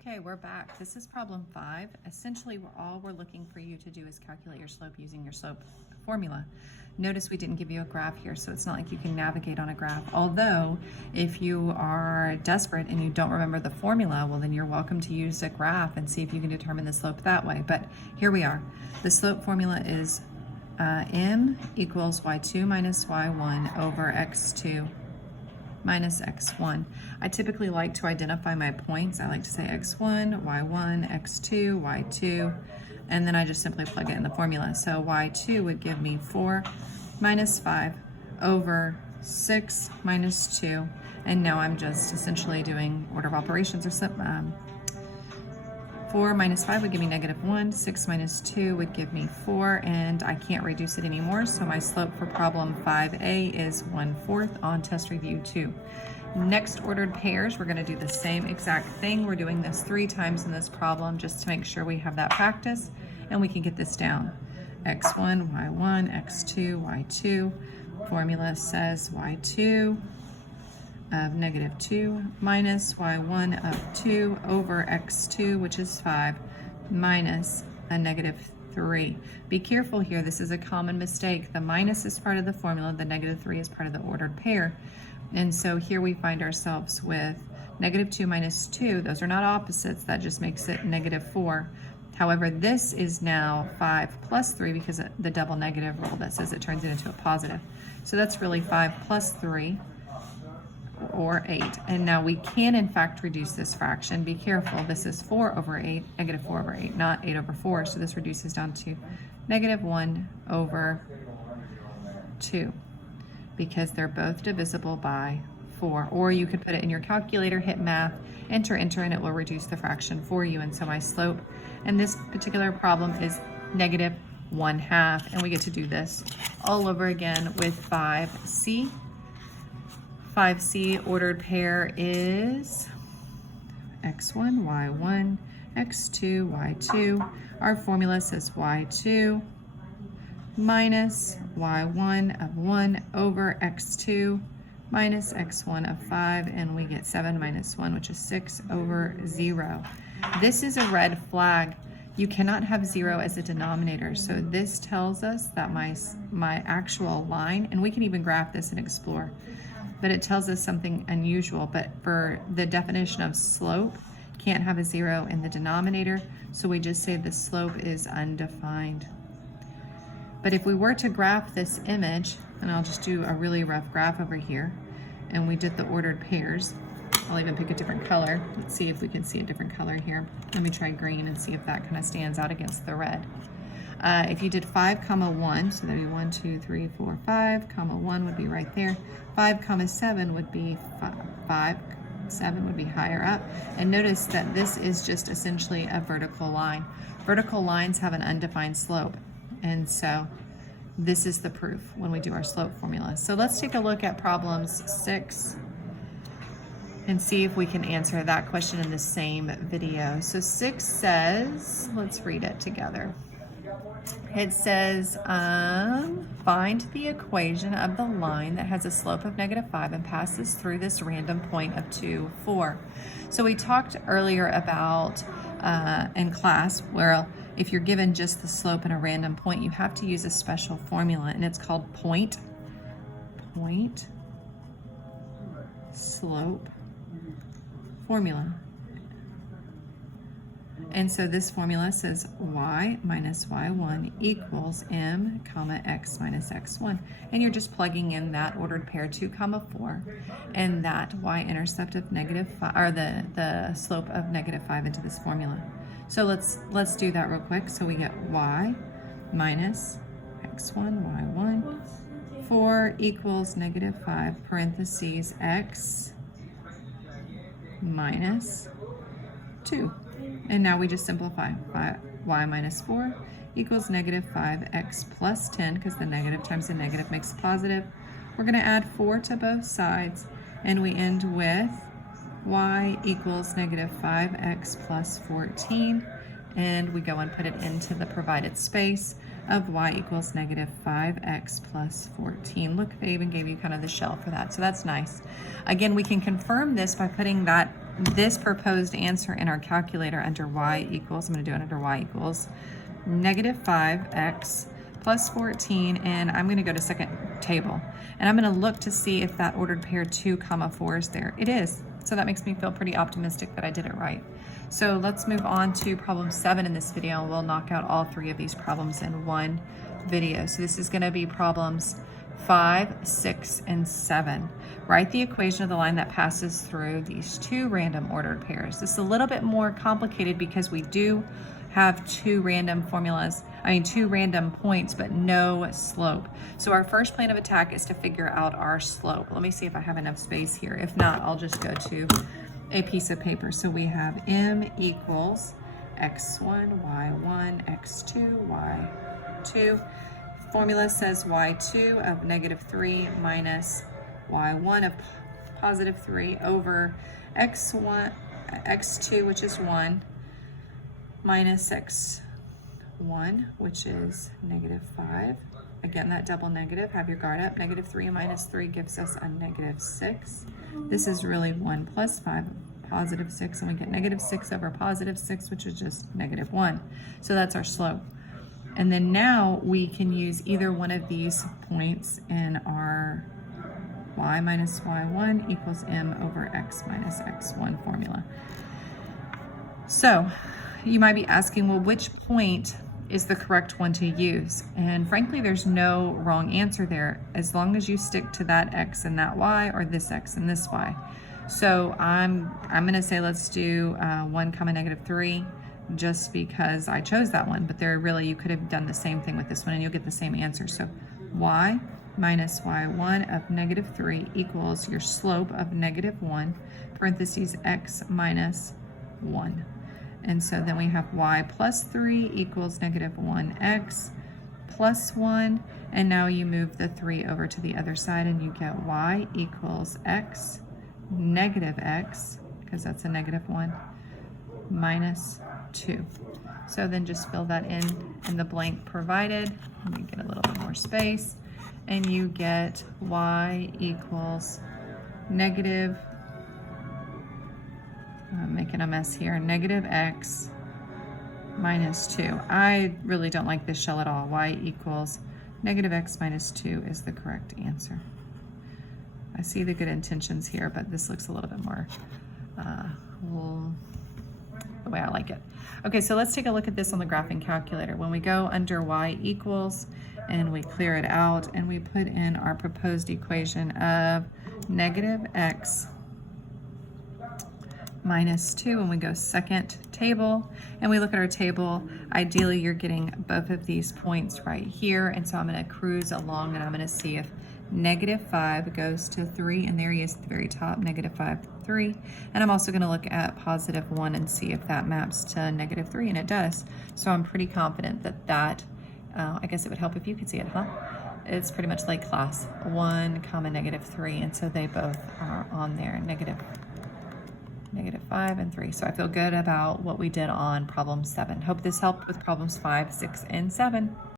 Okay, we're back. This is problem 5. Essentially, all we're looking for you to do is calculate your slope using your slope formula. Notice we didn't give you a graph here, so it's not like you can navigate on a graph. Although, if you are desperate and you don't remember the formula, well, then you're welcome to use a graph and see if you can determine the slope that way. But here we are. The slope formula is m equals y2 minus y1 over x2 minus x1. I typically like to identify my points. I like to say x1, y1, x2, y2, and then I just simply plug it in the formula. So y2 would give me 4 minus 5 over 6 minus 2, and now I'm just essentially doing order of operations or something. 4 minus 5 would give me -1, 6 minus 2 would give me 4, and I can't reduce it anymore, so my slope for problem 5A is 1/4 on test review 2. Next ordered pairs, we're going to do the same exact thing. We're doing this 3 times in this problem just to make sure we have that practice and we can get this down. x1, y1, x2, y2. Formula says y2 of -2 minus y1 of 2 over x2, which is 5, minus a -3. Be careful here, this is a common mistake. The minus is part of the formula, the -3 is part of the ordered pair. And so here we find ourselves with -2 minus 2. Those are not opposites, that just makes it -4. However, this is now 5 plus 3 because of the double negative rule that says it turns it into a positive. So that's really 5 plus 3, or 8. And now we can in fact reduce this fraction. Be careful, this is 4 over 8, -4 over 8, not 8 over 4. So this reduces down to -1 over 2, because they're both divisible by 4. Or you could put it in your calculator, hit math, enter, and it will reduce the fraction for you. And so my slope in this particular problem is -1/2. And we get to do this all over again with 5C. 5C ordered pair is x1, y1, x2, y2. Our formula says y2 minus y1 of 1 over x2 minus x1 of 5, and we get 7 minus 1, which is 6 over 0. This is a red flag. You cannot have 0 as a denominator, so this tells us that my actual line, and we can even graph this and explore, but it tells us something unusual. But for the definition of slope, can't have a 0 in the denominator, so we just say the slope is undefined. But if we were to graph this image, and I'll just do a really rough graph over here, and we did the ordered pairs, I'll even pick a different color. Let's see if we can see a different color here. Let me try green and see if that kind of stands out against the red. If you did 5, 1, so that'd be 1, 2, 3, 4, 5, 1 would be right there. 5, 7 would be 5, 7 would be higher up. And notice that this is just essentially a vertical line. Vertical lines have an undefined slope. And so this is the proof when we do our slope formula. So let's take a look at problems 6 and see if we can answer that question in the same video. So 6 says, let's read it together. It says, find the equation of the line that has a slope of -5 and passes through this random point of 2, 4. So we talked earlier about in class where if you're given just the slope and a random point, you have to use a special formula, and it's called point slope formula. And so this formula says y minus y1 equals m, x minus x1. And you're just plugging in that ordered pair 2, 4, and that y-intercept of -5, or the slope of -5 into this formula. So let's do that real quick. So we get y minus x1, y1, 4 equals -5, parentheses, x minus 2. And now we just simplify. Y minus 4 equals -5x plus 10, because the negative times the negative makes a positive. We're going to add 4 to both sides, and we end with y equals -5x plus 14. And we go and put it into the provided space of y equals -5x plus 14. Look, they even gave you kind of the shell for that, so that's nice. Again, we can confirm this by putting that this proposed answer in our calculator under y equals, I'm going to do it under y equals negative 5x plus 14, and I'm going to go to second table. And I'm going to look to see if that ordered pair 2, 4 is there. It is. So that makes me feel pretty optimistic that I did it right. So let's move on to problem 7 in this video. We'll knock out all 3 of these problems in one video. So this is going to be problems 5, 6, and 7. Write the equation of the line that passes through these 2 random ordered pairs. This is a little bit more complicated because we do have 2 random formulas, 2 random points, but no slope. So our first plan of attack is to figure out our slope. Let me see if I have enough space here. If not, I'll just go to a piece of paper. So we have m equals x1, y1, x2, y2. Formula says y2 of negative 3 minus y1 of positive 3 over x1, x2, which is 1, minus x1, which is negative 5. Again, that double negative, have your guard up. Negative 3 minus 3 gives us a negative 6. This is really 1 plus 5, positive 6, and we get negative 6 over positive 6, which is just negative 1. So that's our slope. And then now we can use either one of these points in our y minus y1 equals m over x minus x1 formula. So you might be asking, well, which point is the correct one to use? And frankly, there's no wrong answer there as long as you stick to that x and that y, or this x and this y. So I'm going to say let's do 1, negative 3, just because I chose that one. But there really, you could have done the same thing with this one and you'll get the same answer. So y minus y1 of negative 3 equals your slope of negative 1, parentheses x minus 1. And so then we have y plus 3 equals negative 1x plus 1. And now you move the 3 over to the other side and you get y equals x, negative x, because that's a negative 1, minus 2. So then just fill that in the blank provided. Let me get a little bit more space. And you get y equals negative, I'm making a mess here, negative x minus 2. I really don't like this shell at all. Y equals negative x minus 2 is the correct answer. I see the good intentions here, but this looks a little bit more the way I like it. Okay, so let's take a look at this on the graphing calculator. When we go under y equals and we clear it out and we put in our proposed equation of negative x minus 2, and we go second table and we look at our table, ideally you're getting both of these points right here. And so I'm going to cruise along and I'm going to see if negative 5 goes to 3, and there he is at the very top, negative 5, 3. And I'm also going to look at positive 1 and see if that maps to negative 3, and it does. So I'm pretty confident that that, I guess it would help if you could see it, huh? It's pretty much like class 1, negative 3, and so they both are on there, negative 5 and 3. So I feel good about what we did on problem 7. Hope this helped with problems 5, 6, and 7.